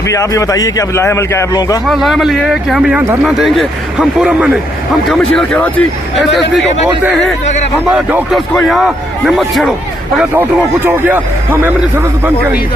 अभी आप ये बताइए कि अब लाहेमल क्या है आप लोगों का? हाँ, लाहेमल ये है कि हम यहाँ धरना देंगे, हम पूरा मने, हम कमिश्नर कराची SSP को बोलते हैं हमारे डॉक्टर्स को यहाँ न मत छेड़ो, अगर डॉक्टर को कुछ हो गया हम इमरजेंसी सर्विस बंद करेंगे।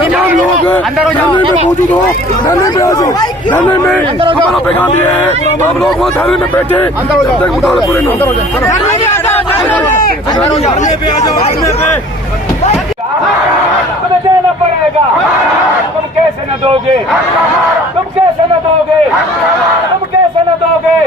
तमाम लोग धरने में मौजूद हो, धरने में आ जाओ, धरने में हमारा पैगाम ये है, आप लोग वहाँ धरने में बैठे जब तक मुताले पूरे न देना पड़ेगा। तुम कैसे न दोगे, तुम कैसे न दोगे, तुम कैसे न दोगे।